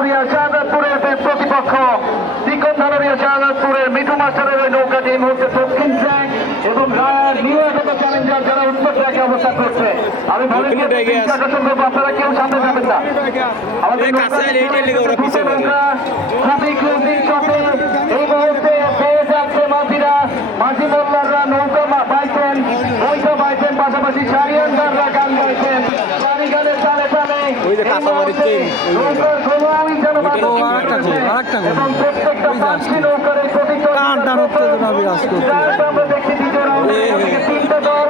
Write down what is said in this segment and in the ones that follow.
ধানুরিয়া শাহজাদপুরের প্রতিপক্ষ চিকন ধানুরিয়া শাহজাদপুরের মিঠু মাস্টারের ওই নৌকাটি এই মুহূর্তে দক্ষিণ ট্র্যাক এবং রায়ার নিউ একাডেমি চ্যালেঞ্জার যারা উত্তর ট্র্যাকে অবস্থান করছে। আমি আকর্ষণ করবো, আপনারা কেউ সামনে যাবেন না। আমাদের খুবই ক্লোজিং শটে এই মুহূর্তে পেয়ে যাচ্ছে মাঝিরা, মাঝি মোল্লাররা নৌকা বাইছেন, নৌকা বাইছেন, পাশাপাশি সারিয়ানদাররা গান গাইছেন। সারি গানের তালে তালে নৌকার গোলামি যেন এবং প্রত্যেকটা পাঁচটি নৌকার এই প্রতিযোগিতা আমরা দেখছি দ্বিতীয় রাউন্ডে তিনটা দল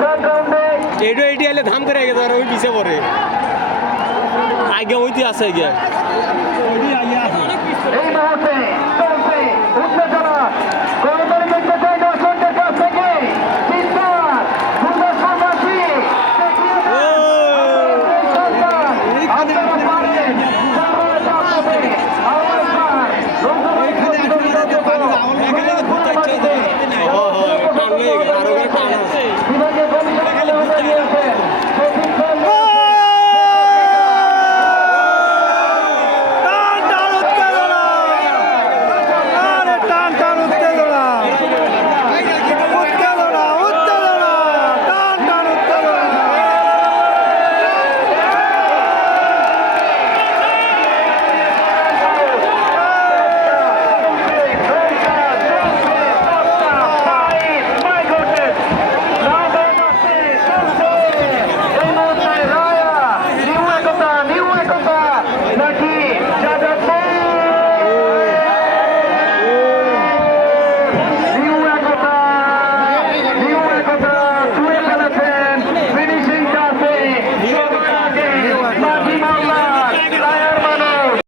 থার্ড রাউন্ডে এটি এলে ধাম করে গেছে আর ওই পিছে পড়ে আগে ওইটি আছে গিয়া এই মুহূর্তে চলছে উত্তেজনা